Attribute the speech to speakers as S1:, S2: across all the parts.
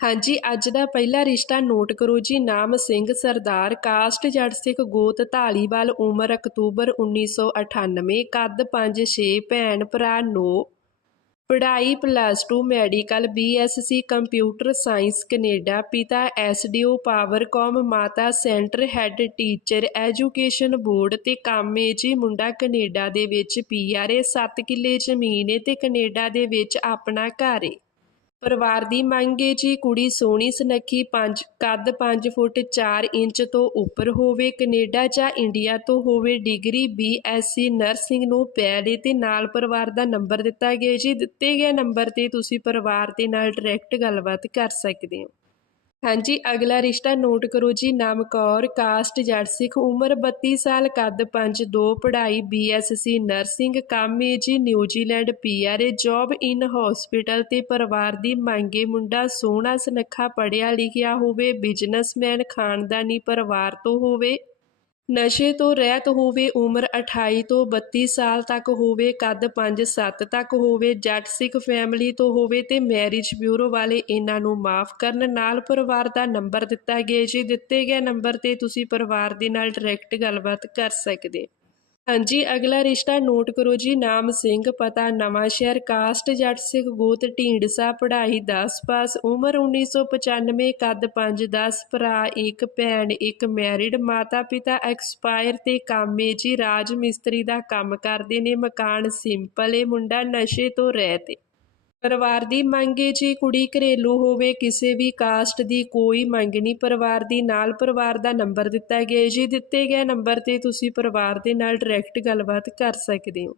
S1: ਹਾਂਜੀ, ਅੱਜ ਦਾ ਪਹਿਲਾ ਰਿਸ਼ਤਾ ਨੋਟ ਕਰੋ ਜੀ। ਨਾਮ ਸਿੰਘ, ਸਰਦਾਰ, ਕਾਸਟ ਜੜ ਸਿੱਖ ਗੋਤ ਢਾਲੀਵਾਲ ਉਮਰ ਅਕਤੂਬਰ 1998 ਕੱਦ 5-6 ਭੈਣ ਭਰਾ 9 ਪੜ੍ਹਾਈ plus 2 medical BSc computer science Canada, ਪਿਤਾ ਐਸਡੀਓ ਪਾਵਰਕਾਮ ਮਾਤਾ centre head teacher education board ਤੇ ਕਾਮੇ ਜੀ। ਮੁੰਡਾ ਕੈਨੇਡਾ ਦੇ ਵਿੱਚ ਪੀਆਰਏ 7 ਕਿੱਲੇ ਜ਼ਮੀਨ ਏ ਤੇ ਕੈਨੇਡਾ ਦੇ ਵਿੱਚ ਆਪਣਾ ਘਰ ਏ। ਪਰਿਵਾਰ ਦੀ ਮੰਗ ਹੈ ਜੀ ਕੁੜੀ ਸੋਹਣੀ ਸੁਨੱਖੀ ਪੰਜ, ਕੱਦ 5 ਫੁੱਟ 4 ਇੰਚ ਤੋਂ ਉੱਪਰ ਹੋਵੇ, ਕੈਨੇਡਾ ਜਾਂ ਇੰਡੀਆ ਤੋਂ ਹੋਵੇ, ਡਿਗਰੀ ਬੀਐਸਸੀ ਨਰਸਿੰਗ ਨੂੰ ਪੈਲੇ ਤੇ ਨਾਲ ਪਰਿਵਾਰ ਦਾ ਨੰਬਰ ਦਿੱਤਾ ਗਿਆ ਜੀ। ਦਿੱਤੇ ਗਏ ਨੰਬਰ ਤੇ ਤੁਸੀਂ ਪਰਿਵਾਰ ਦੇ ਨਾਲ ਡਾਇਰੈਕਟ ਗੱਲਬਾਤ ਕਰ ਸਕਦੇ ਹੋ। ਹਾਂਜੀ, ਅਗਲਾ ਰਿਸ਼ਤਾ ਨੋਟ ਕਰੋ ਜੀ ਨਾਮ ਕੌਰ ਕਾਸਟ ਜੱਟ ਸਿੱਖ, ਉਮਰ 32 ਸਾਲ, ਕੱਦ 5 2 ਪੜ੍ਹਾਈ ਬੀਐਸਸੀ ਨਰਸਿੰਗ, ਕੰਮ ਏ ਜੀ, ਨਿਊਜ਼ੀਲੈਂਡ ਪੀਆਰਏ ਜੌਬ ਇਨ ਹਸਪੀਟਲ ਤੇ ਪਰਿਵਾਰ ਦੀ ਮੰਗੇ ਮੁੰਡਾ ਸੋਹਣਾ, ਸੁਨੱਖਾ, ਪੜ੍ਹਿਆ ਲਿਖਿਆ ਹੋਵੇ, ਬਿਜ਼ਨਸਮੈਨ, ਖਾਨਦਾਨੀ, ਪਰਿਵਾਰ ਤੋਂ ਹੋਵੇ। ਨਸ਼ੇ ਤੋਂ ਰਹਿਤ ਹੋਵੇ ਉਮਰ 28 ਤੋਂ 32 ਸਾਲ ਤੱਕ ਹੋਵੇ, ਕੱਦ 5-7 ਤੱਕ ਹੋਵੇ, ਜੱਟ ਸਿੱਖ ਫੈਮਿਲੀ ਤੋਂ ਹੋਵੇ ਤੇ ਮੈਰਿਜ ਬਿਊਰੋ ਵਾਲੇ ਇਹਨਾਂ ਨੂੰ ਮਾਫ ਕਰਨ ਨਾਲ ਪਰਿਵਾਰ ਦਾ ਨੰਬਰ ਦਿੱਤਾ ਗਿਆ ਜੀ ਦਿੱਤੇ ਗਏ ਨੰਬਰ ਤੇ ਤੁਸੀਂ ਪਰਿਵਾਰ ਦੇ ਨਾਲ ਡਾਇਰੈਕਟ ਗੱਲਬਾਤ ਕਰ ਸਕਦੇ ਹਾਂਜੀ, ਅਗਲਾ ਰਿਸ਼ਤਾ ਨੋਟ ਕਰੋ ਜੀ, ਨਾਮ ਸਿੰਘ, ਪਤਾ ਨਵਾਂ, ਸ਼ਹਿਰ, ਕਾਸਟ, ਜੱਟ ਸਿੱਖ, ਗੋਤ, ਢੀਂਡਸਾ, ਪੜ੍ਹਾਈ 10 ਪਾਸ, ਉਮਰ 1995 ਕੱਦ 5 10 ਭਰਾ, ਇੱਕ ਭੈਣ, ਇੱਕ ਮੈਰਿਡ, ਮਾਤਾ ਪਿਤਾ ਐਕਸਪਾਇਰ ਤੇ ਕਾਮੇ ਜੀ, ਰਾਜ ਮਿਸਤਰੀ ਦਾ ਕੰਮ ਕਰਦੇ ਨੇ, ਮਕਾਨ ਸਿੰਪਲ ਏ, ਮੁੰਡਾ ਨਸ਼ੇ ਤੋਂ ਰਹਿਤ ਏ। ਪਰਿਵਾਰ ਦੀ ਮੰਗ ਏ, ਜੀ ਕੁੜੀ ਘਰੇਲੂ ਹੋਵੇ, ਕਿਸੇ ਵੀ ਕਾਸਟ ਦੀ ਕੋਈ ਮੰਗ ਨਹੀਂ। ਪਰਿਵਾਰ ਦੀ ਨਾਲ ਪਰਿਵਾਰ ਦਾ ਨੰਬਰ ਦਿੱਤਾ ਗਿਆ ਜੀ ਦਿੱਤੇ ਗਏ ਨੰਬਰ ਤੇ ਤੁਸੀਂ ਪਰਿਵਾਰ ਦੇ ਨਾਲ ਡਾਇਰੈਕਟ ਗੱਲਬਾਤ ਕਰ ਸਕਦੇ ਹੋ।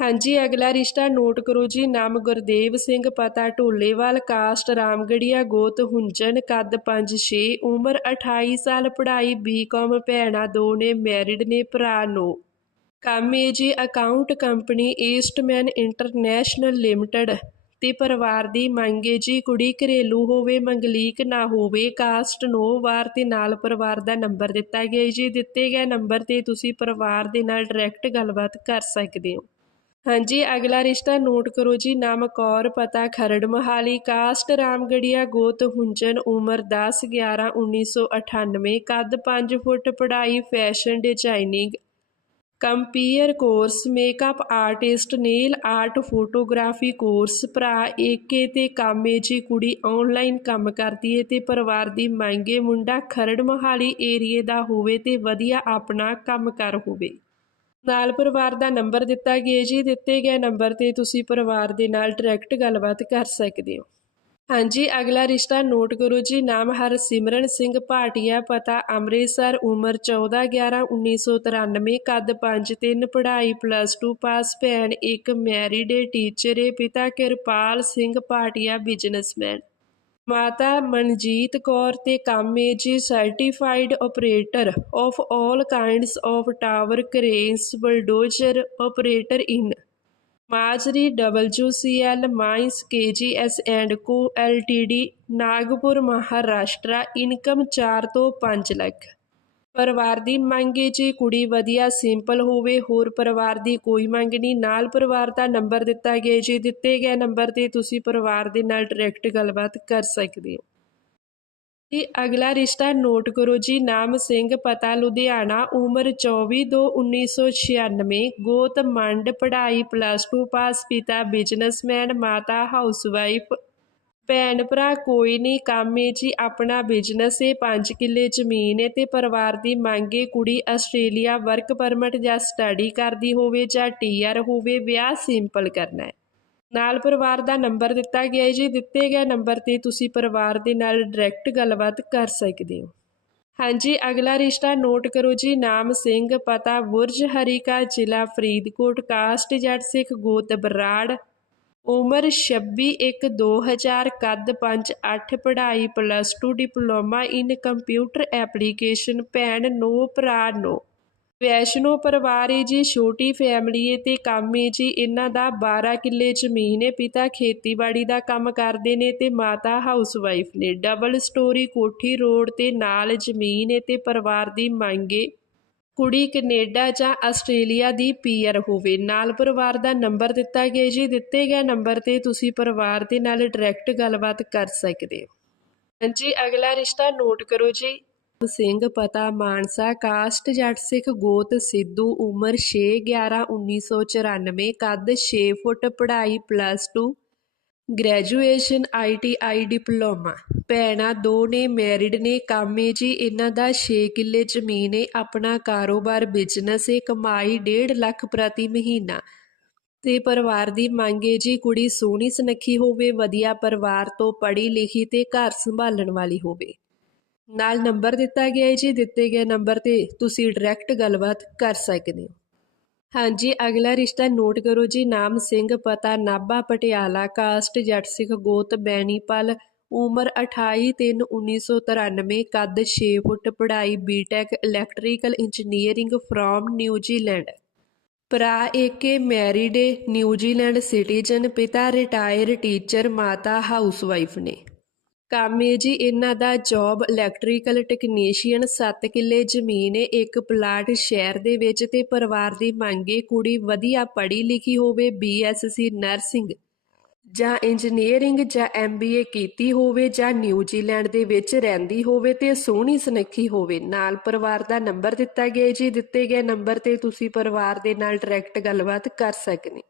S1: ਹਾਂਜੀ, ਅਗਲਾ ਰਿਸ਼ਤਾ ਨੋਟ ਕਰੋ ਜੀ। ਨਾਮ ਗੁਰਦੇਵ ਸਿੰਘ, ਪਤਾ ਢੋਲੇਵਾਲ ਕਾਸਟ ਰਾਮਗੜੀਆ, ਗੋਤ ਹੁੰਜਨ ਕੱਦ 5-6 ਉਮਰ 28 ਸਾਲ, ਪੜ੍ਹਾਈ ਬੀਕਾਮ ਭੈਣਾਂ ਦੋ ਨੇ ਮੈਰਿਡ ਨੇ, ਭਰਾ ਨੋ। ਕੰਮ ਏ ਜੀ account company Eastman International Limited ਤੇ ਪਰਿਵਾਰ ਦੀ ਮੰਗ ਹੈ ਜੀ, ਕੁੜੀ ਘਰੇਲੂ ਹੋਵੇ, ਮੰਗਲੀਕ ਨਾ ਹੋਵੇ ਕਾਸਟ ਨੋ ਵਾਰ ਤੇ ਨਾਲ ਪਰਿਵਾਰ ਦਾ ਨੰਬਰ ਦਿੱਤਾ ਗਿਆ ਜੀ। ਦਿੱਤੇ ਗਏ ਨੰਬਰ ਤੇ ਤੁਸੀਂ ਪਰਿਵਾਰ ਦੇ ਨਾਲ ਡਾਇਰੈਕਟ ਗੱਲਬਾਤ ਕਰ ਸਕਦੇ ਹੋ। ਹਾਂਜੀ, ਅਗਲਾ ਰਿਸ਼ਤਾ ਨੋਟ ਕਰੋ ਜੀ। ਨਾਮ ਕੌਰ, ਪਤਾ ਖਰੜ ਮਹਾਲੀ। ਕਾਸਟ ਰਾਮਗੜੀਆ ਗੋਤ ਹੁੰਜਨ, ਉਮਰ 10 11 1998 ਕੱਦ 5 ਫੁੱਟ, ਪੜ੍ਹਾਈ fashion designing compere course, makeup artist, nail art, photography course. ਭਰਾ, ਏਕੇ ਤੇ ਕਾਮੇ ਜੀ ਕੁੜੀ ਆਨਲਾਈਨ ਕੰਮ ਕਰਦੀ ਏ ਤੇ ਪਰਿਵਾਰ ਦੀ ਮੰਗੇ ਮੁੰਡਾ ਖਰੜ ਮਹਾਲੀ ਏਰੀਏ ਦਾ ਹੋਵੇ ਤੇ ਵਧੀਆ ਆਪਣਾ ਕੰਮ ਕਰ ਹੋਵੇ। ਨਾਲ ਪਰਿਵਾਰ ਦਾ ਨੰਬਰ ਦਿੱਤਾ ਗਿਆ ਜੀ, ਦਿੱਤੇ ਗਏ ਨੰਬਰ ਤੇ ਤੁਸੀਂ ਪਰਿਵਾਰ ਦੇ ਨਾਲ ਡਾਇਰੈਕਟ ਗੱਲਬਾਤ ਕਰ ਸਕਦੇ ਹੋ। ਹਾਂਜੀ, ਅਗਲਾ ਰਿਸ਼ਤਾ ਨੋਟ ਕਰੋ ਜੀ। ਨਾਮ ਹਰਸਿਮਰਨ ਸਿੰਘ ਭਾਟੀਆ, ਪਤਾ ਅੰਮ੍ਰਿਤਸਰ, ਉਮਰ 14 11 1993 ਕੱਦ 5 3 ਪੜ੍ਹਾਈ ਪਲੱਸ 2 ਪਾਸ ਭੈਣ, ਇੱਕ ਮੈਰਿਡ ਟੀਚਰ ਏ ਪਿਤਾ ਕਿਰਪਾਲ ਸਿੰਘ ਭਾਟੀਆ ਬਿਜ਼ਨਸਮੈਨ ਮਾਤਾ ਮਨਜੀਤ ਕੌਰ ਤੇ ਕੰਮ ਏ ਜੀ certified operator of all kinds of tower cranes bulldozer operator in Majri WCL mines KGS and co L T D, Nagpur Maharashtra, income 4 ਤੋਂ 5 ਲੱਖ। ਪਰਿਵਾਰ ਦੀ ਮੰਗ ਏ ਜੀ ਕੁੜੀ ਵਧੀਆ, ਸਿੰਪਲ ਹੋਵੇ, ਹੋਰ ਪਰਿਵਾਰ ਦੀ ਕੋਈ ਮੰਗ ਨਹੀਂ। ਨਾਲ ਪਰਿਵਾਰ ਦਾ ਨੰਬਰ ਦਿੱਤਾ ਗਿਆ ਜੀ ਦਿੱਤੇ ਗਏ ਨੰਬਰ ਤੇ ਤੁਸੀਂ ਪਰਿਵਾਰ ਦੇ ਨਾਲ ਡਾਇਰੈਕਟ ਗੱਲਬਾਤ ਕਰ ਸਕਦੇ ਹੋ। ਤੇ ਅਗਲਾ ਰਿਸ਼ਤਾ ਨੋਟ ਕਰੋ ਜੀ, ਨਾਮ ਸਿੰਘ, ਪਤਾ ਲੁਧਿਆਣਾ, ਉਮਰ 24 2 1996 ਗੋਤ ਮੰਡ, ਪੜ੍ਹਾਈ ਪਲੱਸ 2 ਪਾਸ ਪਿਤਾ ਬਿਜ਼ਨਸਮੈਨ ਮਾਤਾ ਹਾਊਸਵਾਈਫ ਭੈਣ ਭਰਾ, ਕੋਈ ਨਹੀਂ ਕੰਮ ਏ ਜੀ, ਆਪਣਾ ਬਿਜ਼ਨਸ ਏ 5 ਕਿੱਲੇ ਜ਼ਮੀਨ ਏ ਤੇ ਪਰਿਵਾਰ ਦੀ ਮੰਗ ਮੰਗੇ ਕੁੜੀ ਆਸਟ੍ਰੇਲੀਆ ਵਰਕ ਪਰਮਿਟ ਜਾਂ ਸਟੱਡੀ ਕਰਦੀ ਹੋਵੇ ਜਾਂ ਟੀਆਰ ਹੋਵੇ, ਵਿਆਹ ਸਿੰਪਲ ਕਰਨਾ ਹੈ ਨਾਲ ਪਰਿਵਾਰ ਦਾ ਨੰਬਰ ਦਿੱਤਾ ਗਿਆ ਹੈ। ਜੀ ਦਿੱਤੇ ਗਏ ਨੰਬਰ ਤੇ ਤੁਸੀਂ ਪਰਿਵਾਰ ਦੇ ਨਾਲ ਡਾਇਰੈਕਟ ਗੱਲਬਾਤ ਕਰ ਸਕਦੇ ਹੋ। ਹਾਂਜੀ, ਅਗਲਾ ਰਿਸ਼ਤਾ ਨੋਟ ਕਰੋ ਜੀ। ਨਾਮ ਸਿੰਘ, ਪਤਾ ਬੁਰਜ, ਹਰੀਕਾ ਜ਼ਿਲ੍ਹਾ ਫਰੀਦਕੋਟ, ਕਾਸਟ ਜੱਟ ਸਿੱਖ ਗੋਤ ਬਰਾੜ। ਉਮਰ 26 1 2000 ਕੱਦ 5 8 ਪੜ੍ਹਾਈ plus 2 diploma in computer application ਭੈਣ ਨੋ, ਭਰਾ ਨੋ। ਵੈਸ਼ਨੋ ਪਰਿਵਾਰ ਏ ਜੀ, ਛੋਟੀ ਫੈਮਿਲੀ ਏ ਤੇ ਕੰਮ ਏ ਜੀ, ਇਹਨਾਂ ਦਾ 12 ਕਿੱਲੇ ਜ਼ਮੀਨ ਏ, ਪਿਤਾ ਖੇਤੀਬਾੜੀ ਦਾ ਕੰਮ ਕਰਦੇ ਨੇ ਤੇ ਮਾਤਾ ਹਾਊਸਵਾਈਫ ਨੇ। ਡਬਲ ਸਟੋਰੀ ਕੋਠੀ ਰੋਡ ਤੇ ਨਾਲ ਜ਼ਮੀਨ ਏ ਤੇ ਪਰਿਵਾਰ ਦੀ ਮੰਗ ਏ। ਕੁੜੀ ਕੈਨੇਡਾ ਜਾਂ ਆਸਟ੍ਰੇਲੀਆ ਦੀ ਪੀਅਰ ਹੋਵੇ। ਨਾਲ ਪਰਿਵਾਰ ਦਾ ਨੰਬਰ ਦਿੱਤਾ ਗਿਆ ਜੀ, ਦਿੱਤੇ ਗਏ ਨੰਬਰ ਤੇ ਤੁਸੀਂ ਪਰਿਵਾਰ ਦੇ ਨਾਲ ਡਾਇਰੈਕਟ ਗੱਲਬਾਤ ਕਰ ਸਕਦੇ ਹੋ। ਹਾਂਜੀ, ਅਗਲਾ ਰਿਸ਼ਤਾ ਨੋਟ ਕਰੋ ਜੀ। ਸਿੰਘ, ਪਤਾ ਮਾਨਸਾ, ਕਾਸਟ ਜੱਟ ਸਿੱਖ ਗੋਤ ਸਿੱਧੂ, ਉਮਰ 6 11 1994 ਕੱਦ 6 ਫੁੱਟ, ਪੜ੍ਹਾਈ ਪਲੱਸ 2 ਗ੍ਰੈਜੂਏਸ਼ਨ ਆਈਟੀਆਈ ਡਿਪਲੋਮਾ। ਭੈਣਾਂ ਦੋ ਨੇ ਮੈਰਿਡ ਨੇ, ਕੰਮ ਏ ਜੀ, ਇਹਨਾਂ ਦਾ 6 ਕਿੱਲੇ ਜ਼ਮੀਨ ਏ, ਆਪਣਾ ਕਾਰੋਬਾਰ ਬਿਜ਼ਨਸ ਏ, ਕਮਾਈ 1.5 ਲੱਖ ਪ੍ਰਤੀ ਮਹੀਨਾ। ਤੇ ਪਰਿਵਾਰ ਦੀ ਮੰਗ ਏ ਜੀ, ਕੁੜੀ ਸੋਹਣੀ ਸੁਨੱਖੀ ਹੋਵੇ, ਵਧੀਆ ਪਰਿਵਾਰ ਤੋਂ ਪੜ੍ਹੀ ਲਿਖੀ ਤੇ ਘਰ ਸੰਭਾਲਣ ਵਾਲੀ ਹੋਵੇ। ਨਾਲ ਨੰਬਰ ਦਿੱਤਾ ਗਿਆ ਹੈ ਜੀ, ਦਿੱਤੇ ਗਏ ਨੰਬਰ ਤੇ ਤੁਸੀਂ ਡਾਇਰੈਕਟ ਗੱਲਬਾਤ ਕਰ ਸਕਦੇ ਹੋ। ਹਾਂਜੀ, ਅਗਲਾ ਰਿਸ਼ਤਾ ਨੋਟ ਕਰੋ ਜੀ, ਨਾਮ ਸਿੰਘ, ਪਤਾ ਨਾਭਾ, ਪਟਿਆਲਾ, ਕਾਸਟ ਜੱਟ ਸਿੱਖ ਗੋਤ, ਬੈਣੀਪਲ, ਉਮਰ 28 3 1993 ਕੱਦ 6 ਫੁੱਟ, ਪੜ੍ਹਾਈ BTech electrical engineering from New Zealand ਭਰਾ ਏਕੇ ਮੈਰਿਡ ਏ ਨਿਊਜ਼ੀਲੈਂਡ ਸਿਟੀਜ਼ਨ ਪਿਤਾ ਰਿਟਾਇਰ ਟੀਚਰ ਮਾਤਾ ਹਾਊਸਵਾਈਫ ਨੇ। ਕੰਮ ਏ ਜੀ, ਇਹਨਾਂ ਦਾ ਜੌਬ ਇਲੈਕਟ੍ਰੀਕਲ ਟੈਕਨੀਸ਼ੀਅਨ 7 ਕਿੱਲੇ ਜ਼ਮੀਨ ਏ, ਇੱਕ ਪਲਾਟ ਸ਼ਹਿਰ ਦੇ ਵਿੱਚ ਤੇ ਪਰਿਵਾਰ ਦੀ ਮੰਗ ਏ, ਕੁੜੀ ਵਧੀਆ ਪੜ੍ਹੀ ਲਿਖੀ ਹੋਵੇ ਬੀਐਸਸੀ ਨਰਸਿੰਗ ਜਾਂ ਇੰਜੀਨੀਅਰਿੰਗ ਜਾਂ ਐਮਬੀਏ ਕੀਤੀ ਹੋਵੇ ਜਾਂ ਨਿਊਜ਼ੀਲੈਂਡ ਦੇ ਵਿੱਚ ਰਹਿੰਦੀ ਹੋਵੇ ਤੇ ਸੋਹਣੀ ਸੁਨੱਖੀ ਹੋਵੇ। ਨਾਲ ਪਰਿਵਾਰ ਦਾ ਨੰਬਰ ਦਿੱਤਾ ਗਿਆ ਜੀ, ਦਿੱਤੇ ਗਏ ਨੰਬਰ ਤੇ ਤੁਸੀਂ ਪਰਿਵਾਰ ਦੇ ਨਾਲ ਡਾਇਰੈਕਟ ਗੱਲਬਾਤ ਕਰ ਸਕਦੇ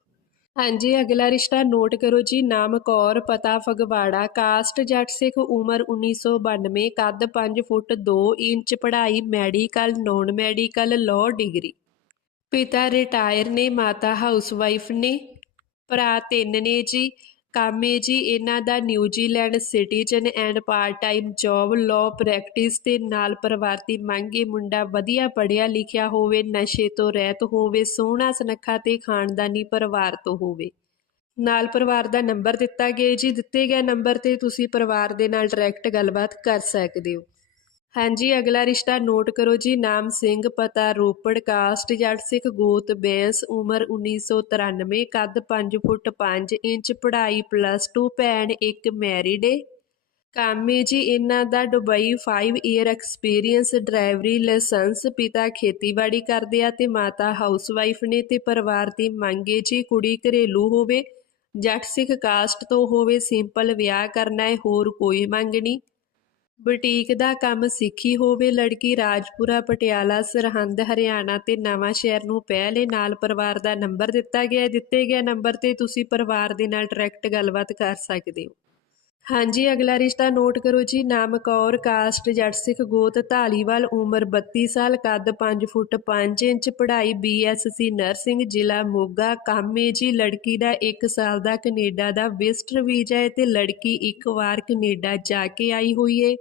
S1: ਹਾਂਜੀ, ਅਗਲਾ ਰਿਸ਼ਤਾ ਨੋਟ ਕਰੋ ਜੀ। ਨਾਮ ਕੌਰ, ਪਤਾ ਫਗਵਾੜਾ, ਕਾਸਟ ਜੱਟ ਸਿੱਖ, ਉਮਰ 1992 ਕੱਦ 5 ਫੁੱਟ 2 ਇੰਚ, ਪੜ੍ਹਾਈ medical, non medical law degree. ਪਿਤਾ ਰਿਟਾਇਰ ਨੇ, ਮਾਤਾ ਹਾਊਸਵਾਈਫ ਨੇ। ਭਰਾ ਤਿੰਨ ਨੇ ਜੀ। ਕੰਮ ਏ ਜੀ, ਇਹਨਾਂ ਦਾ New Zealand citizen and part time job law practice ਤੇ ਨਾਲ ਪਰਿਵਾਰ ਦੀ ਮੰਗ ਏ ਮੁੰਡਾ ਵਧੀਆ ਪੜ੍ਹਿਆ ਲਿਖਿਆ ਹੋਵੇ, ਨਸ਼ੇ ਤੋਂ ਰਹਿਤ ਹੋਵੇ, ਸੋਹਣਾ ਸੁਨੱਖਾ ਤੇ ਖਾਨਦਾਨੀ ਪਰਿਵਾਰ ਤੋਂ ਹੋਵੇ। ਨਾਲ ਪਰਿਵਾਰ ਦਾ ਨੰਬਰ ਦਿੱਤਾ ਗਿਆ ਜੀ। ਦਿੱਤੇ ਗਏ ਨੰਬਰ ਤੇ ਤੁਸੀਂ ਪਰਿਵਾਰ ਦੇ ਨਾਲ ਡਾਇਰੈਕਟ ਗੱਲਬਾਤ ਕਰ ਸਕਦੇ ਹੋ। ਹਾਂਜੀ, ਅਗਲਾ ਰਿਸ਼ਤਾ ਨੋਟ ਕਰੋ ਜੀ। ਨਾਮ ਸਿੰਘ, ਪਤਾ ਰੋਪੜ, ਕਾਸਟ ਜੱਟ ਸਿੱਖ ਗੋਤ, ਬੈਂਸ, ਉਮਰ 1993 ਕੱਦ 5 ਫੁੱਟ 5 ਇੰਚ, ਪੜ੍ਹਾਈ ਪਲੱਸ 2 ਭੈਣ ਇੱਕ ਮੈਰਿਡ ਏ ਕਾਮੇ ਜੀ ਇਹਨਾਂ ਦਾ ਦੁਬਈ 5 ਈਅਰ ਐਕਸਪੀਰੀਅੰਸ ਡਰਾਈਵਰੀ ਲਾਇਸੈਂਸ, ਪਿਤਾ ਖੇਤੀਬਾੜੀ ਕਰਦੇ ਆ ਤੇ ਮਾਤਾ ਹਾਊਸਵਾਈਫ ਨੇ ਤੇ ਪਰਿਵਾਰ ਦੀ ਮੰਗ ਏ ਜੀ ਕੁੜੀ ਘਰੇਲੂ ਹੋਵੇ, ਜੱਟ ਸਿੱਖ ਕਾਸਟ ਤੋਂ ਹੋਵੇ ਸਿੰਪਲ ਵਿਆਹ ਕਰਨਾ ਹੈ ਹੋਰ ਕੋਈ ਮੰਗ ਨਹੀਂ। ਬੁਟੀਕ ਦਾ ਕੰਮ ਸਿੱਖੀ ਹੋਵੇ, ਲੜਕੀ ਰਾਜਪੁਰਾ, ਪਟਿਆਲਾ, ਸਰਹੰਦ, ਹਰਿਆਣਾ ਤੇ ਨਵਾਂ ਸ਼ਹਿਰ ਨੂੰ ਪਹਿਲੇ ਨਾਲ ਪਰਿਵਾਰ ਦਾ ਨੰਬਰ ਦਿੱਤਾ ਗਿਆ। ਦਿੱਤੇ ਗਏ ਨੰਬਰ ਤੇ ਤੁਸੀਂ ਪਰਿਵਾਰ ਦੇ ਨਾਲ ਡਾਇਰੈਕਟ ਗੱਲਬਾਤ ਕਰ ਸਕਦੇ ਹੋ। ਹਾਂਜੀ, ਅਗਲਾ ਰਿਸ਼ਤਾ ਨੋਟ ਕਰੋ ਜੀ। ਨਾਮ ਕੌਰ, ਕਾਸਟ ਜੱਟ ਸਿੱਖ ਗੋਤ ਢਾਲੀਵਾਲ ਉਮਰ 32 ਸਾਲ, ਕੱਦ 5 ਫੁੱਟ 5 ਇੰਚ, ਪੜ੍ਹਾਈ ਬੀਐਸਸੀ ਨਰਸਿੰਗ, ਜ਼ਿਲ੍ਹਾ ਮੋਗਾ, ਕਾਮੇ ਜੀ, ਲੜਕੀ ਦਾ 1 ਸਾਲ ਦਾ ਕੈਨੇਡਾ ਦਾ ਵਿਜ਼ਟਰ ਵੀਜ਼ਾ ਹੈ ਤੇ ਲੜਕੀ ਇੱਕ ਵਾਰ ਕੈਨੇਡਾ ਜਾ ਕੇ ਆਈ ਹੋਈ ਹੈ।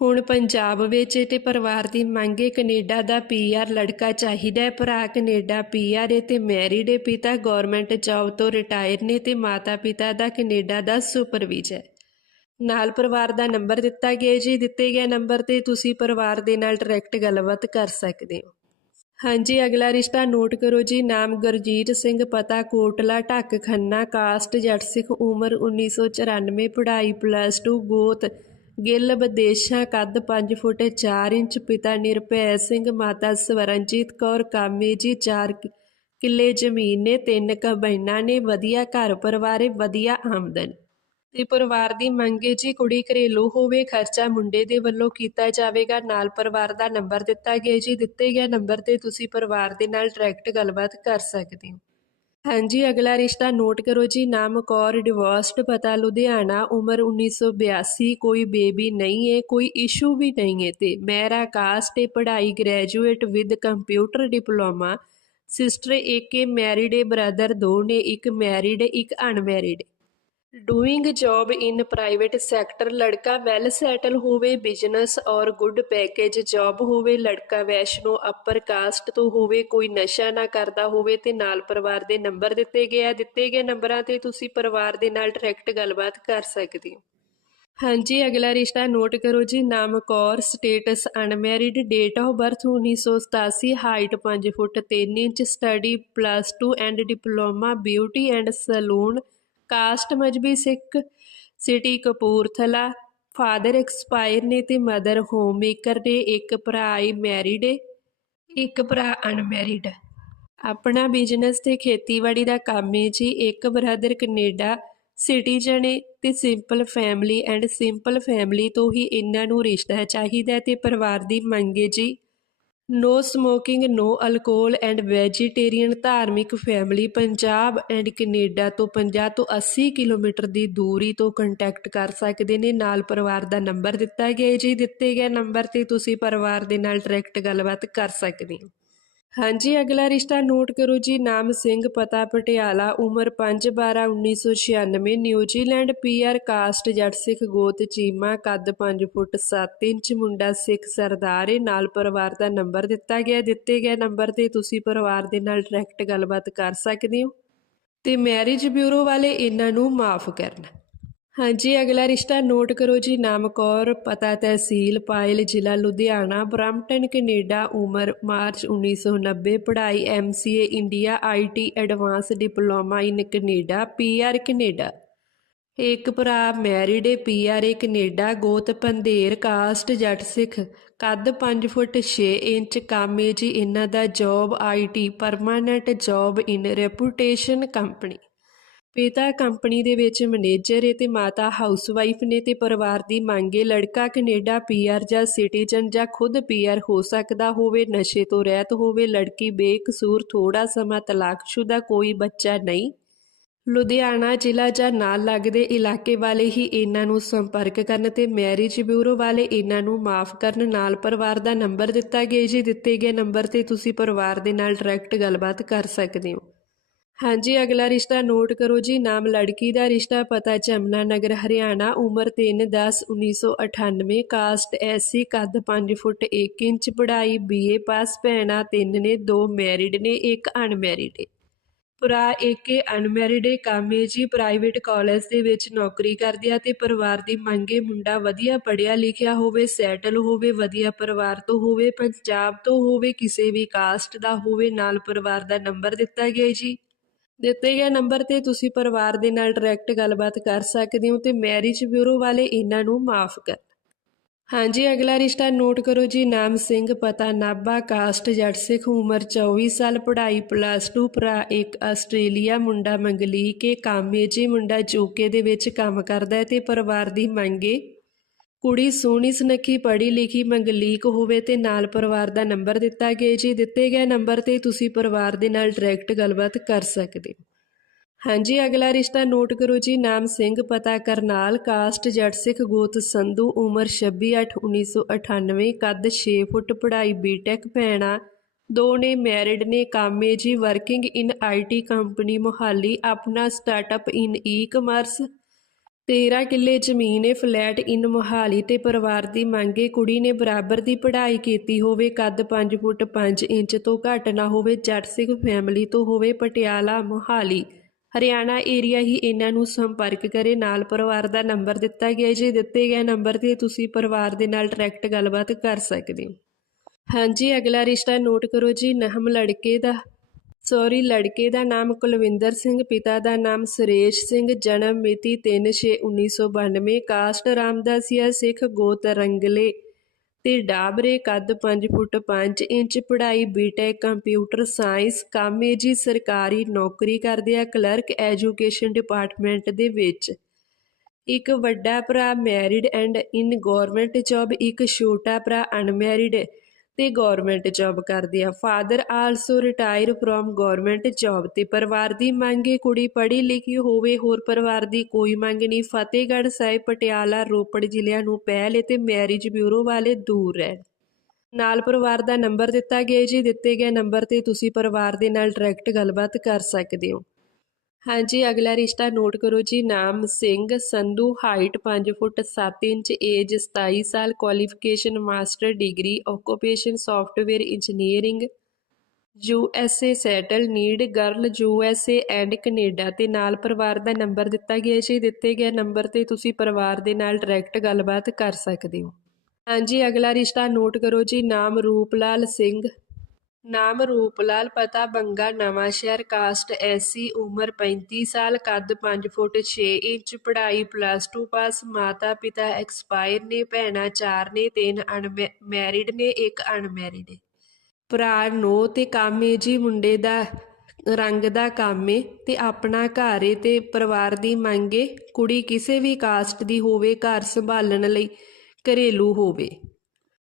S1: ਹੁਣ ਪੰਜਾਬ ਵਿੱਚ ਤੇ ਪਰਿਵਾਰ ਦੀ ਮੰਗ ਏ ਕੈਨੇਡਾ ਦਾ ਪੀਆਰ ਲੜਕਾ ਚਾਹੀਦਾ ਹੈ। ਭਰਾ ਕੈਨੇਡਾ ਪੀਆਰ ਏ ਤੇ ਮੈਰਿਡ ਏ ਪਿਤਾ ਗਵਰਨਮੈਂਟ ਜੌਬ ਤੋਂ ਰਿਟਾਇਰ ਨੇ ਤੇ ਮਾਤਾ ਪਿਤਾ ਦਾ ਕੈਨੇਡਾ ਦਾ ਸੁਪਰਵਾਈਜ਼ਰ ਨਾਲ ਪਰਿਵਾਰ ਦਾ ਨੰਬਰ ਦਿੱਤਾ ਗਿਆ ਜੀ। ਦਿੱਤੇ ਗਏ ਨੰਬਰ ਤੇ ਤੁਸੀਂ ਪਰਿਵਾਰ ਦੇ ਨਾਲ ਡਾਇਰੈਕਟ ਗੱਲਬਾਤ ਕਰ ਸਕਦੇ ਹੋ। ਹਾਂਜੀ, ਅਗਲਾ ਰਿਸ਼ਤਾ ਨੋਟ ਕਰੋ ਜੀ। ਨਾਮ ਗੁਰਜੀਤ ਸਿੰਘ, ਪਤਾ ਕੋਟਲਾ, ਢੱਕ ਖੰਨਾ ਕਾਸਟ ਜੱਟ ਸਿੱਖ, ਉਮਰ 1994 ਪੜ੍ਹਾਈ ਪਲੱਸ 2 ਗੋਤ ਗਿੱਲ ਵਿਦੇਸ਼ਾਂ ਕੱਦ 5 ਫੁੱਟ 4 ਇੰਚ, ਪਿਤਾ ਨਿਰਭੈ ਸਿੰਘ, ਮਾਤਾ ਸਵਰਨਜੀਤ ਕੌਰ ਕਾਮੇ ਜੀ 4 ਕਿੱਲੇ ਜ਼ਮੀਨ ਨੇ, ਤਿੰਨ ਕਬੈਨਾ ਨੇ, ਵਧੀਆ ਘਰ ਪਰਿਵਾਰ ਏ, ਵਧੀਆ ਆਮਦਨ। ਤੇ ਪਰਿਵਾਰ ਦੀ ਮੰਗ ਹੈ ਜੀ, ਕੁੜੀ ਘਰੇਲੂ ਹੋਵੇ, ਖਰਚਾ ਮੁੰਡੇ ਦੇ ਵੱਲੋਂ ਕੀਤਾ ਜਾਵੇਗਾ, ਨਾਲ ਪਰਿਵਾਰ ਦਾ ਨੰਬਰ ਦਿੱਤਾ ਗਿਆ ਜੀ, ਦਿੱਤੇ ਗਿਆ ਨੰਬਰ ਤੇ ਤੁਸੀਂ ਪਰਿਵਾਰ ਦੇ ਨਾਲ ਡਾਇਰੈਕਟ ਗੱਲਬਾਤ ਕਰ ਸਕਦੇ ਹੋ। ਹਾਂਜੀ, ਅਗਲਾ ਰਿਸ਼ਤਾ ਨੋਟ ਕਰੋ ਜੀ। ਨਾਮ ਕੌਰ ਡਿਵੋਰਸਡ ਪਤਾ ਲੁਧਿਆਣਾ, ਉਮਰ 1982 ਕੋਈ ਬੇਬੀ ਨਹੀਂ ਹੈ ਕੋਈ ਇਸ਼ੂ ਵੀ ਨਹੀਂ ਹੈ ਤੇ ਮੇਰਾ ਕਾਸਟ ਹੈ ਪੜ੍ਹਾਈ graduate with computer diploma sister ਇੱਕ ਏ ਮੈਰਿਡ ਏ ਬ੍ਰਦਰ ਦੋ ਨੇ, ਇੱਕ ਮੈਰਿਡ ਇੱਕ unmarried doing job in private sector ਲੜਕਾ ਵੈਲ ਸੈਟਲ ਹੋਵੇ business or good package job ਹੋਵੇ, ਲੜਕਾ ਵੈਸ਼ਨੋ ਅਪਰ ਕਾਸਟ ਤੋਂ ਹੋਵੇ, ਕੋਈ ਨਸ਼ਾ ਨਾ ਕਰਦਾ ਹੋਵੇ ਤੇ ਨਾਲ ਪਰਿਵਾਰ ਦੇ ਨੰਬਰ ਦਿੱਤੇ ਗਏ ਆ। ਦਿੱਤੇ ਗਏ ਨੰਬਰਾਂ ਤੇ ਤੁਸੀਂ ਪਰਿਵਾਰ ਦੇ ਨਾਲ ਡਾਇਰੈਕਟ ਗੱਲਬਾਤ ਕਰ ਸਕਦੇ ਹੋ। ਹਾਂਜੀ, ਅਗਲਾ ਰਿਸ਼ਤਾ ਨੋਟ ਕਰੋ ਜੀ। ਨਾਮ Kaur status unmarried date of birth 1987 height 5 foot 3 inch study plus 2 and diploma beauty and salon caste Mazhabi Sikh city Kapurthala. Father expire ਨੇ ਤੇ ਮਦਰ ਹੋਮ ਮੇਕਰ ਨੇ, ਇੱਕ ਭਰਾ ਆਈ ਮੈਰਿਡ ਏ, ਇੱਕ ਭਰਾ ਅਨਮੈਰਿਡ ਆਪਣਾ ਬਿਜ਼ਨਸ ਤੇ ਖੇਤੀਬਾੜੀ ਦਾ ਕੰਮ ਹੈ ਜੀ, ਇੱਕ ਬ੍ਰਦਰ ਕੈਨੇਡਾ ਸਿਟੀਜ਼ਨ ਏ ਤੇ simple family and simple family ਤੋਂ ਹੀ ਇਹਨਾਂ ਨੂੰ ਰਿਸ਼ਤਾ ਚਾਹੀਦਾ ਹੈ ਤੇ ਪਰਿਵਾਰ ਦੀ ਮੰਗ ਹੈ ਜੀ। No smoking no alcohol and vegetarian ਧਾਰਮਿਕ ਫੈਮਿਲੀ ਪੰਜਾਬ ਐਂਡ ਕੈਨੇਡਾ ਤੋਂ 50 ਤੋਂ 80 ਕਿਲੋਮੀਟਰ ਦੀ ਦੂਰੀ ਤੋਂ ਕੰਟੈਕਟ ਕਰ ਸਕਦੇ ਨੇ। ਨਾਲ ਪਰਿਵਾਰ ਦਾ ਨੰਬਰ ਦਿੱਤਾ ਗਿਆ ਜੀ। ਦਿੱਤੇ ਗਏ ਨੰਬਰ ਤੇ ਤੁਸੀਂ ਪਰਿਵਾਰ ਦੇ ਨਾਲ ਡਾਇਰੈਕਟ ਗੱਲਬਾਤ ਕਰ ਸਕਦੇ ਹੋ। ਹਾਂਜੀ, ਅਗਲਾ ਰਿਸ਼ਤਾ ਨੋਟ ਕਰੋ ਜੀ। ਨਾਮ ਸਿੰਘ, ਪਤਾ ਪਟਿਆਲਾ, ਉਮਰ 5/12/1996 ਨਿਊਜ਼ੀਲੈਂਡ ਪੀਆਰ ਕਾਸਟ, ਜੱਟ ਸਿੱਖ ਗੋਤ, ਚੀਮਾ, ਕੱਦ 5 ਫੁੱਟ 7 ਇੰਚ, ਮੁੰਡਾ ਸਿੱਖ ਸਰਦਾਰ ਏ। ਨਾਲ ਪਰਿਵਾਰ ਦਾ ਨੰਬਰ ਦਿੱਤਾ ਗਿਆ। ਦਿੱਤੇ ਗਏ ਨੰਬਰ ਤੇ ਤੁਸੀਂ ਪਰਿਵਾਰ ਦੇ ਨਾਲ ਡਾਇਰੈਕਟ ਗੱਲਬਾਤ ਕਰ ਸਕਦੇ ਹੋ। ਤੇ ਮੈਰਿਜ ਬਿਊਰੋ ਵਾਲੇ ਇਹਨਾਂ ਨੂੰ ਮਾਫ ਕਰਨਾ। ਹਾਂਜੀ, ਅਗਲਾ ਰਿਸ਼ਤਾ ਨੋਟ ਕਰੋ ਜੀ ਨਾਮ ਕੌਰ ਪਤਾ ਤਹਿਸੀਲ, ਪਾਇਲ ਜ਼ਿਲ੍ਹਾ, ਲੁਧਿਆਣਾ, ਬ੍ਰੈਂਪਟਨ, ਕੈਨੇਡਾ, ਉਮਰ, ਮਾਰਚ 1990 ਪੜ੍ਹਾਈ MCA India IT advance, diploma in Canada PR Canada. ਇੱਕ ਭਰਾ ਮੈਰਿਡ ਏ ਪੀਆਰ ਏ ਕੈਨੇਡਾ, ਗੋਤ ਪੰਧੇਰ, ਕਾਸਟ, ਜੱਟ ਸਿੱਖ। ਕੱਦ 5 ਫੁੱਟ 6 ਇੰਚ, ਕਾਮੇ ਜੀ, ਇਹਨਾਂ ਦਾ job IT permanent job in reputation company ਪਿਤਾ ਕੰਪਨੀ ਦੇ ਵਿੱਚ ਮੈਨੇਜਰ ਏ ਤੇ ਮਾਤਾ ਹਾਊਸਵਾਈਫ ਨੇ ਤੇ ਪਰਿਵਾਰ ਦੀ ਮੰਗ ਮੰਗੇ ਲੜਕਾ ਕੈਨੇਡਾ ਪੀਆਰ ਜਾਂ ਸਿਟੀਜ਼ਨ ਜਾਂ ਖੁਦ ਪੀਆਰ ਹੋ ਸਕਦਾ ਹੋਵੇ, ਨਸ਼ੇ ਤੋਂ ਰਹਿਤ ਹੋਵੇ, ਲੜਕੀ ਬੇਕਸੂਰ ਥੋੜਾ ਸਮਾਂ ਤਲਾਕਸ਼ੁਦਾ, ਕੋਈ ਬੱਚਾ ਨਹੀਂ। ਲੁਧਿਆਣਾ ਜ਼ਿਲ੍ਹਾ ਜਾਂ ਨਾਲ ਲੱਗਦੇ ਇਲਾਕੇ ਵਾਲੇ ਹੀ ਇਹਨਾਂ ਨੂੰ ਸੰਪਰਕ ਕਰਨ ਤੇ ਮੈਰਿਜ ਬਿਊਰੋ ਵਾਲੇ ਇਹਨਾਂ ਨੂੰ ਮਾਫ ਕਰਨ ਨਾਲ ਪਰਿਵਾਰ ਦਾ ਨੰਬਰ ਦਿੱਤਾ ਗਿਆ ਜੀ। ਦਿੱਤੇ ਗਏ ਨੰਬਰ ਤੇ ਤੁਸੀਂ ਪਰਿਵਾਰ ਦੇ ਨਾਲ ਡਾਇਰੈਕਟ ਗੱਲਬਾਤ ਕਰ ਸਕਦੇ ਹੋ। ਹਾਂਜੀ, ਅਗਲਾ ਰਿਸ਼ਤਾ ਨੋਟ ਕਰੋ ਜੀ। ਨਾਮ ਲੜਕੀ ਦਾ ਰਿਸ਼ਤਾ, ਪਤਾ ਜਮਨਾ ਨਗਰ, ਹਰਿਆਣਾ, ਉਮਰ 3 10 1998 ਕਾਸਟ ਐਸੀ ਕੱਦ 5 ਫੁੱਟ 1 ਇੰਚ, ਪੜ੍ਹਾਈ ਬੀਏ ਪਾਸ, ਭੈਣਾ ਤਿੰਨ ਨੇ, ਦੋ ਮੈਰਿਡ ਨੇ, ਇੱਕ ਅਨਮੈਰਿਡ ਹੈ ਭਰਾ ਇੱਕ ਅਨਮੈਰਿਡ ਹੈ ਕਾਮੇ ਜੀ। ਪ੍ਰਾਈਵੇਟ ਕਾਲਜ ਦੇ ਵਿੱਚ ਨੌਕਰੀ ਕਰਦੇ ਆ ਤੇ ਪਰਿਵਾਰ ਦੀ ਮੰਗੇ ਮੁੰਡਾ ਵਧੀਆ ਪੜ੍ਹਿਆ ਲਿਖਿਆ ਹੋਵੇ, ਸੈਟਲ ਹੋਵੇ, ਵਧੀਆ ਪਰਿਵਾਰ ਤੋਂ ਹੋਵੇ, ਪੰਜਾਬ ਤੋਂ ਹੋਵੇ, ਕਿਸੇ ਵੀ ਕਾਸਟ ਦਾ ਹੋਵੇ, ਨਾਲ ਪਰਿਵਾਰ ਦਾ ਨੰਬਰ ਦਿੱਤਾ ਗਿਆ ਜੀ। ਦਿੱਤੇ ਗਏ ਨੰਬਰ ਤੇ ਤੁਸੀਂ ਪਰਿਵਾਰ ਦੇ ਨਾਲ ਡਾਇਰੈਕਟ ਗੱਲਬਾਤ ਕਰ ਸਕਦੇ ਹੋ ਤੇ ਮੈਰਿਜ ਬਿਊਰੋ ਵਾਲੇ ਇਹਨਾਂ ਨੂੰ ਮਾਫ ਕਰ। ਹਾਂਜੀ, ਅਗਲਾ ਰਿਸ਼ਤਾ ਨੋਟ ਕਰੋ ਜੀ, ਨਾਮ ਸਿੰਘ, ਪਤਾ ਨਾਭਾ ਕਾਸਟ ਜੱਟ, ਸਿੱਖ, ਉਮਰ 24 ਸਾਲ, ਪੜ੍ਹਾਈ ਪਲੱਸ 2 ਭਰਾ ਇੱਕ, ਆਸਟ੍ਰੇਲੀਆ, ਮੁੰਡਾ ਮੰਗਲੀਕੇ ਕਾਮੇ ਜੀ ਮੁੰਡਾ ਯੂਕੇ ਦੇ ਵਿੱਚ ਕੰਮ ਕਰਦਾ ਹੈ ਤੇ ਪਰਿਵਾਰ ਦੀ ਮੰਗੇ ਕੁੜੀ ਸੋਹਣੀ ਸੁਨੱਖੀ ਪੜ੍ਹੀ ਲਿਖੀ ਮੰਗਲੀਕ ਹੋਵੇ ਤੇ ਨਾਲ ਪਰਿਵਾਰ ਦਾ ਨੰਬਰ ਦਿੱਤਾ ਗਿਆ ਜੀ ਦਿੱਤੇ ਗਏ ਨੰਬਰ ਤੇ ਤੁਸੀਂ ਪਰਿਵਾਰ ਦੇ ਨਾਲ ਡਾਇਰੈਕਟ ਗੱਲਬਾਤ ਕਰ ਸਕਦੇ ਹੋ। ਹਾਂਜੀ, ਅਗਲਾ ਰਿਸ਼ਤਾ ਨੋਟ ਕਰੋ ਜੀ। ਨਾਮ ਸਿੰਘ, ਪਤਾ ਕਰਨਾਲ, ਕਾਸਟ, ਜੱਟ ਸਿੱਖ, ਗੋਤ ਸੰਧੂ, ਉਮਰ 26/8/1998 ਕੱਦ 6 ਫੁੱਟ, ਪੜ੍ਹਾਈ ਬੀਟੈਕ ਭੈਣਾ ਦੋ ਨੇ ਮੈਰਿਡ ਨੇ, ਕਾਮੇ ਜੀ working in IT company Mohali, ਆਪਣਾ ਸਟਾਰਟਅਪ ਇਨ ਈ-ਕਮਰਸ 13 ਕਿੱਲੇ ਜ਼ਮੀਨ ਏ, ਫਲੈਟ, ਇਨ ਮੋਹਾਲੀ ਤੇ ਪਰਿਵਾਰ ਦੀ ਮੰਗੇ ਕੁੜੀ ਨੇ ਬਰਾਬਰ ਦੀ ਪੜ੍ਹਾਈ ਕੀਤੀ ਹੋਵੇ, ਕੱਦ 5 ਫੁੱਟ 5 ਇੰਚ ਤੋਂ ਘੱਟ ਨਾ ਹੋਵੇ, ਜੱਟ ਸਿੰਘ ਫੈਮਿਲੀ ਤੋਂ ਹੋਵੇ, ਪਟਿਆਲਾ, ਮੋਹਾਲੀ। ਹਰਿਆਣਾ ਏਰੀਆ ਹੀ ਇਹਨਾਂ ਨੂੰ ਸੰਪਰਕ ਕਰੇ, ਨਾਲ ਪਰਿਵਾਰ ਦਾ ਨੰਬਰ ਦਿੱਤਾ ਗਿਆ ਜੇ ਦਿੱਤੇ ਗਏ ਨੰਬਰ ਤੇ ਤੁਸੀਂ ਪਰਿਵਾਰ ਦੇ ਨਾਲ ਡਾਇਰੈਕਟ ਗੱਲਬਾਤ ਕਰ ਸਕਦੇ ਹੋ। ਹਾਂਜੀ, ਅਗਲਾ ਰਿਸ਼ਤਾ ਨੋਟ ਕਰੋ ਜੀ ਨਹਮ ਲੜਕੇ ਦਾ ਸੌਰੀ, ਲੜਕੇ ਦਾ ਨਾਮ ਕੁਲਵਿੰਦਰ ਸਿੰਘ, ਪਿਤਾ ਦਾ ਨਾਮ ਸੁਰੇਸ਼ ਸਿੰਘ, ਜਨਮ ਮਿਤੀ 3/6/1992 ਕਾਸਟ ਰਾਮਦਾਸੀਆ, ਸਿੱਖ ਗੋਤ ਰੰਗਲੇ ਤੇ ਡਾਬਰੇ, ਕੱਦ 5 ਫੁੱਟ 5 ਇੰਚ, ਪੜ੍ਹਾਈ ਬੀਟੈਕ ਕੰਪਿਊਟਰ ਸਾਇੰਸ ਕਾਮੇ ਜੀ ਸਰਕਾਰੀ ਨੌਕਰੀ ਕਰਦੇ ਆ ਕਲਰਕ ਐਜੂਕੇਸ਼ਨ ਡਿਪਾਰਟਮੈਂਟ ਦੇ ਵਿੱਚ। ਇੱਕ ਵੱਡਾ ਭਰਾ married and in government job ਇੱਕ ਛੋਟਾ ਭਰਾ ਅਨਮੈਰਿਡ ਤੇ ਗਵਰਨਮੈਂਟ ਜੌਬ ਕਰਦੇ ਆ। Father also retire from government job ਤੇ ਪਰਿਵਾਰ ਦੀ ਮੰਗੇ ਕੁੜੀ ਪੜ੍ਹੀ ਲਿਖੀ ਹੋਵੇ, ਹੋਰ ਪਰਿਵਾਰ ਦੀ ਕੋਈ ਮੰਗ ਨਹੀਂ। ਫਤਿਹਗੜ੍ਹ ਸਾਹਿਬ, ਪਟਿਆਲਾ, ਰੋਪੜ ਜ਼ਿਲ੍ਹਿਆਂ ਨੂੰ ਪਹਿਲ ਤੇ ਮੈਰਿਜ ਬਿਊਰੋ ਵਾਲੇ ਦੂਰ ਰਹਿਣ। ਨਾਲ ਪਰਿਵਾਰ ਦਾ ਨੰਬਰ ਦਿੱਤਾ ਗਿਆ ਜੀ। ਦਿੱਤੇ ਗਏ ਨੰਬਰ ਤੇ ਤੁਸੀਂ ਪਰਿਵਾਰ ਦੇ ਨਾਲ ਡਾਇਰੈਕਟ ਗੱਲਬਾਤ ਕਰ ਸਕਦੇ ਹੋ। ਹਾਂਜੀ, ਅਗਲਾ ਰਿਸ਼ਤਾ ਨੋਟ ਕਰੋ ਜੀ, ਨਾਮ Singh, Sandhu height 5 foot 7 inch age 27 ਸਾਲ qualification master degree occupation software engineering U S A settle need girl U S A and Canada ਤੇ ਨਾਲ ਪਰਿਵਾਰ ਦਾ ਨੰਬਰ ਦਿੱਤਾ ਗਿਆ ਜੀ, ਦਿੱਤੇ ਗਏ ਨੰਬਰ ਤੇ ਤੁਸੀਂ ਪਰਿਵਾਰ ਦੇ ਨਾਲ ਡਾਇਰੈਕਟ ਗੱਲਬਾਤ ਕਰ ਸਕਦੇ ਹੋ। ਹਾਂਜੀ, ਅਗਲਾ ਰਿਸ਼ਤਾ ਨੋਟ ਕਰੋ ਜੀ, ਨਾਮ ਰੂਪਲਾਲ ਸਿੰਘ ਨਾਮ ਰੂਪ ਲਾਲ ਪਤਾ ਬੰਗਾ ਨਵਾਂ ਸ਼ਹਿਰ ਕਾਸਟ ਐਸੀ ਉਮਰ 35 ਸਾਲ, ਕੱਦ 5 ਫੁੱਟ 6 ਇੰਚ, ਪੜ੍ਹਾਈ ਪਲੱਸ 2 ਪਾਸ ਮਾਤਾ ਪਿਤਾ ਐਕਸਪਾਇਰ ਨੇ, ਭੈਣਾਂ ਚਾਰ ਨੇ, ਤਿੰਨ ਅਨਮੈਰਿਡ ਨੇ, ਇੱਕ ਅਨਮੈਰਿਡ ਹੈ। ਭਰਾ ਨੋ ਤੇ ਕਾਮੇ ਜੀ ਮੁੰਡੇ ਦਾ ਰੰਗ ਦਾ ਕੰਮ ਏ ਤੇ ਆਪਣਾ ਘਰ ਏ ਤੇ ਪਰਿਵਾਰ ਦੀ ਮੰਗ ਏ, ਕੁੜੀ ਕਿਸੇ ਵੀ ਕਾਸਟ ਦੀ ਹੋਵੇ, ਘਰ ਸੰਭਾਲਣ ਲਈ ਘਰੇਲੂ ਹੋਵੇ।